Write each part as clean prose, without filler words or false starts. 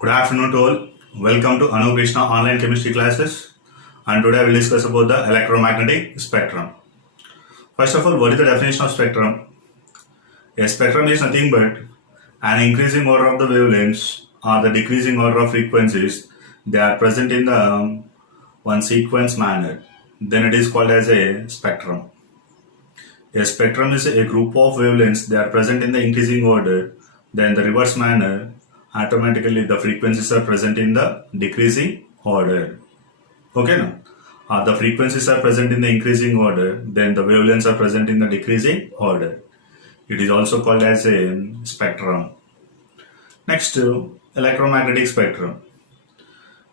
Good afternoon to all. Welcome to Anu Krishna online chemistry classes. And today I will discuss about the electromagnetic spectrum. First of all, what is the definition of spectrum? A spectrum is nothing but an increasing order of the wavelengths or the decreasing order of frequencies. They are present in the one sequence manner. Then it is called as a spectrum. A spectrum is a group of wavelengths. They are present in the increasing order. Then the reverse manner, automatically the frequencies are present in the decreasing order. Okay, now the frequencies are present in the increasing order, then the wavelengths are present in the decreasing order. It is also called as a spectrum. Next, electromagnetic spectrum.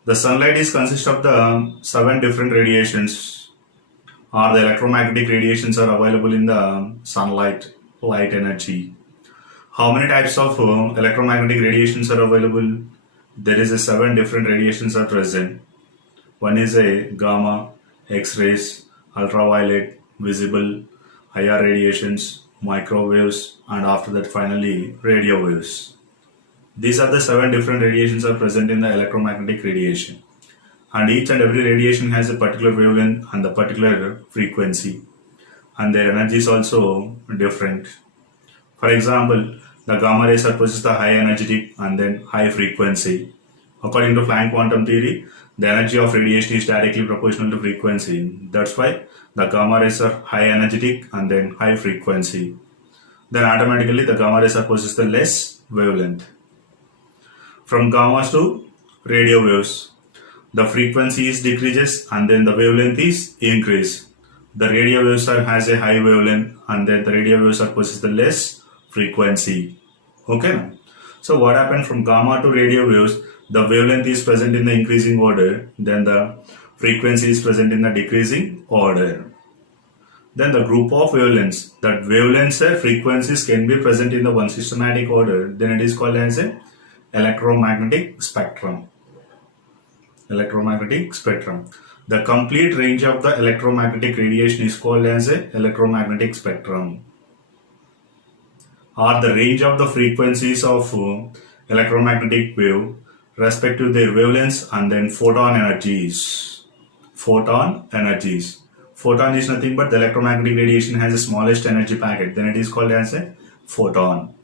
The sunlight is consist of the 7 different radiations, or the electromagnetic radiations are available in the sunlight, light energy. How many types of electromagnetic radiations are available? There is a 7 different radiations are present. One is a gamma, X-rays, ultraviolet, visible, IR radiations, microwaves, and after that finally radio waves. These are the 7 different radiations are present in the electromagnetic radiation. And each and every radiation has a particular wavelength and the particular frequency. And their energy is also different. For example, the gamma rays are possess the high energetic and then high frequency. According to Planck quantum theory, the energy of radiation is directly proportional to frequency. That's why the gamma rays are high energetic and then high frequency. Then automatically the gamma rays are possess the less wavelength. From gammas to radio waves, the frequency is decreases and then the wavelength is increase. The radio waves has a high wavelength and then the radio waves are possess the less frequency. Okay. So what happened from gamma to radio waves? The wavelength is present in the increasing order, then the frequency is present in the decreasing order. Then the group of wavelengths, that wavelengths frequencies can be present in the one systematic order, then it is called as a electromagnetic spectrum. Electromagnetic spectrum. The complete range of the electromagnetic radiation is called as a electromagnetic spectrum. Or the range of the frequencies of electromagnetic wave respect to their wavelengths and then photon energies. Photon energies. Photon is nothing but the electromagnetic radiation has the smallest energy packet. Then it is called as a photon.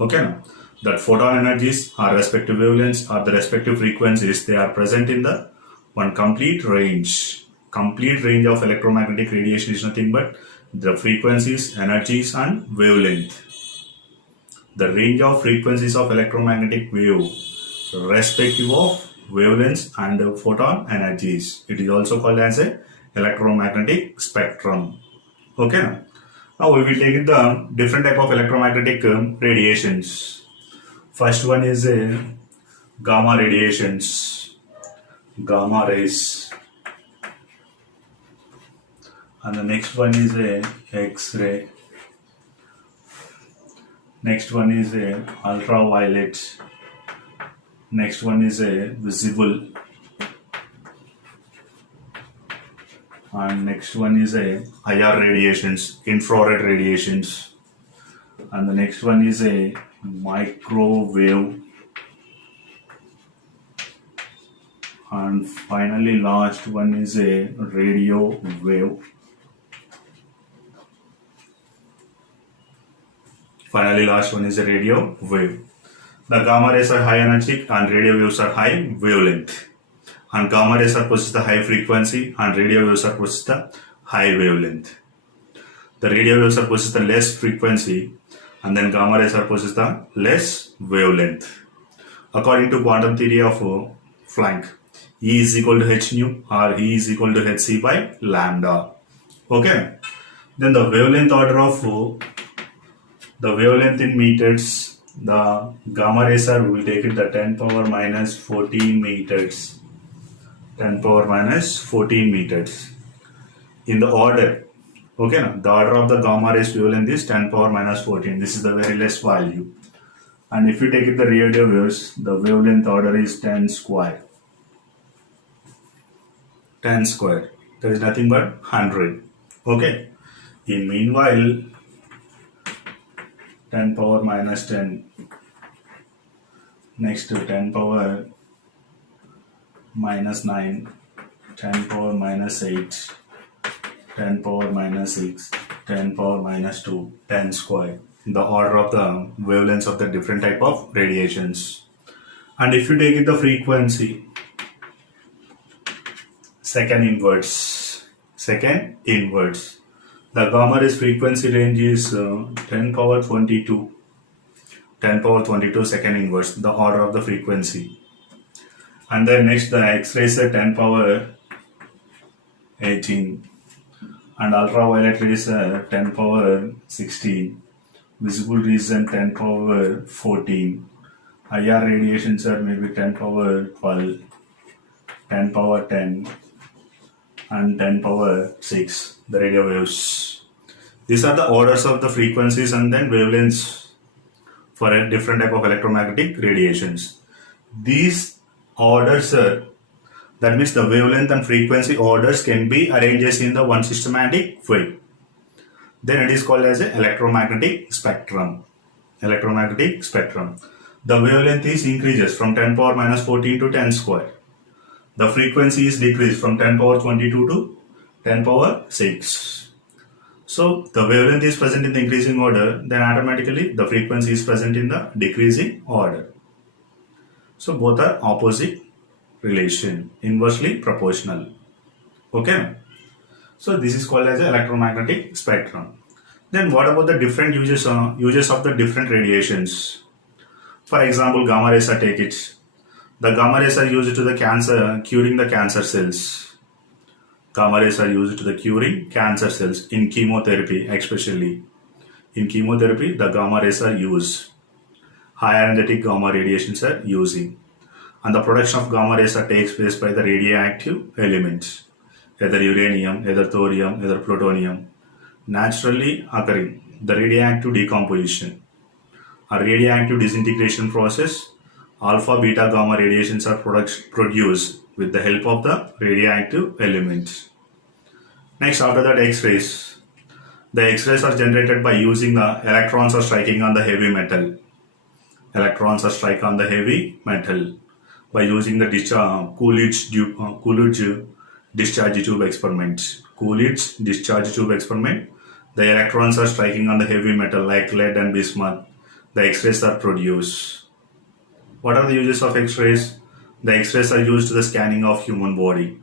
Okay, now that photon energies are respective wavelengths or the respective frequencies. They are present in the one complete range. Complete range of electromagnetic radiation is nothing but the frequencies, energies, and wavelength. The range of frequencies of electromagnetic wave respective of wavelengths and photon energies. It is also called as a electromagnetic spectrum. Okay. Now we will take the different type of electromagnetic radiations. First one is a gamma radiations, gamma rays. And the next one is a X-ray. Next one is a ultraviolet. Next one is a visible. And next one is a IR radiations, infrared radiations. And the next one is a microwave. And finally last one is a radio wave. Finally, last one is a radio wave. The gamma rays are high energy and radio waves are high wavelength. And gamma rays are possess the high frequency and radio waves are possess the high wavelength. The radio waves are possess the less frequency and then gamma rays are possess the less wavelength. According to quantum theory of Planck, E is equal to h nu or E is equal to hc by lambda. Okay. Then the wavelength order of the wavelength in meters, the gamma rays are, we will take it the 10 power minus 14 meters. 10 power minus 14 meters. In the order, okay, now, the order of the gamma rays wavelength is 10 power minus 14. This is the very less value. And if you take it the radio waves, the wavelength order is 10 square. 10 square. There is nothing but 100. Okay. In meanwhile, 10 power minus 10 next to 10 power minus 9, 10 power minus 8, 10 power minus 6, 10 power minus 2, 10 square, the order of the wavelengths of the different type of radiations. And if you take it the frequency, second inverse, the gamma rays frequency range is 10 power 22, 10 power 22 second inverse, the order of the frequency. And then next the X-rays are 10 power 18, and ultraviolet rays are 10 power 16, visible region 10 power 14, IR radiations are maybe 10 power 12, 10 power 10, and 10 power 6, the radio waves. These are the orders of the frequencies and then wavelengths for a different type of electromagnetic radiations. These orders are, that means the wavelength and frequency orders can be arranged in the one systematic way. Then it is called as an electromagnetic spectrum. Electromagnetic spectrum. The wavelength is increases from 10 power minus 14 to 10 square. The frequency is decreased from 10 power 22 to 10 power 6. So the wavelength is present in the increasing order, then automatically the frequency is present in the decreasing order. So both are opposite relation, inversely proportional. Okay. So this is called as electromagnetic spectrum. Then what about the different uses of the different radiations? For example, gamma rays are take it. The gamma rays are used to the curing the cancer cells. Gamma rays are used to the curing cancer cells in chemotherapy, especially. In chemotherapy, the gamma rays are used. High energetic gamma radiations are using. And the production of gamma rays takes place by the radioactive elements, either uranium, either thorium, either plutonium, naturally occurring. The radioactive decomposition or radioactive disintegration process, alpha, beta, gamma radiations are produced with the help of the radioactive elements. Next, after that, X-rays. The X-rays are generated by using the electrons are striking on the heavy metal. Electrons are strike on the heavy metal by using the Coolidge discharge tube experiment. Coolidge discharge tube experiment. The electrons are striking on the heavy metal like lead and bismuth. The X-rays are produced. What are the uses of X-rays? The X-rays are used to the scanning of human body.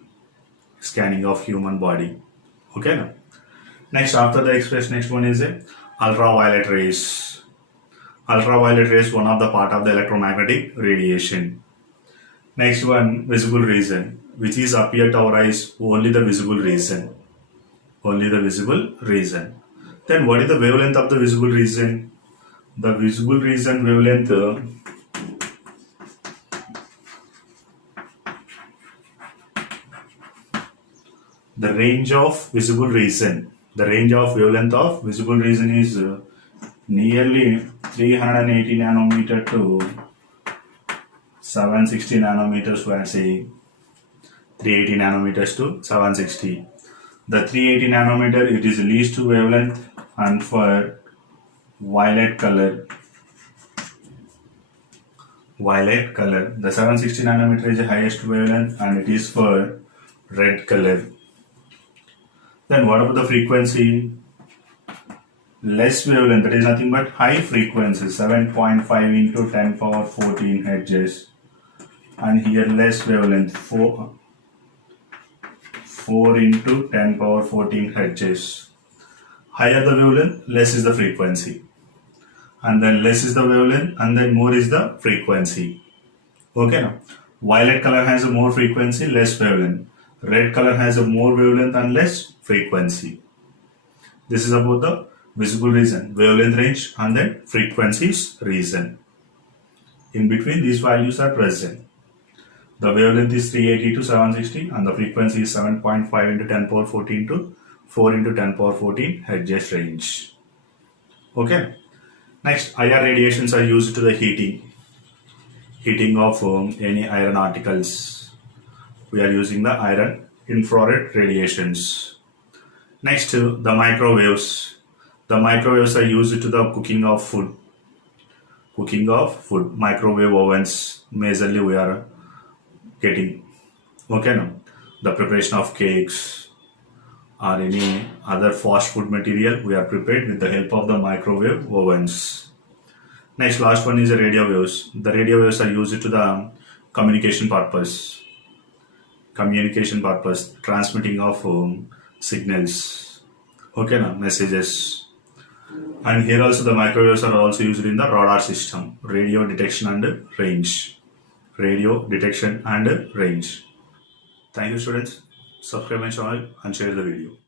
Scanning of human body. Okay. Now. Next, after the X-rays, next one is ultraviolet rays. Ultraviolet rays, one of the part of the electromagnetic radiation. Next one, visible region, which is appear to our eyes only the visible region. Only the visible region. Then what is the wavelength of the visible region? The visible region wavelength the range of visible region. The range of wavelength of visible region is nearly 380 nanometer to 760 nanometers. We are saying 380 nanometers to 760. The 380 nanometer, it is least wavelength, and for violet color, the 760 nanometer is the highest wavelength and it is for red color. Then what about the frequency? Less wavelength, that is nothing but high frequency, 7.5 into 10 power 14 hertz. And here less wavelength, 4 into 10 power 14 hertz. Higher the wavelength, less is the frequency. And then less is the wavelength, and then more is the frequency. Okay now. Violet color has a more frequency, less wavelength. Red color has a more wavelength and less frequency. This is about the visible region, wavelength range, and then frequencies region. In between, these values are present. The wavelength is 380 to 760 and the frequency is 7.5 into 10 power 14 to 4 into 10 power 14 hertz range. Okay. Next, IR radiations are used to the heating of any iron articles. We are using the iron infrared radiations. Next, the microwaves. The microwaves are used to the cooking of food. cooking of food. Microwave ovens majorly we are getting. Okay, now the preparation of cakes or any other fast food material we are prepared with the help of the microwave ovens. Next, last one is the radio waves. The radio waves are used to the communication purpose. Communication purpose, transmitting of signals. Okay, now messages. And here also the microwaves are also used in the radar system, radio detection and range. Radio detection and range. Thank you, students. Subscribe my channel and share the video.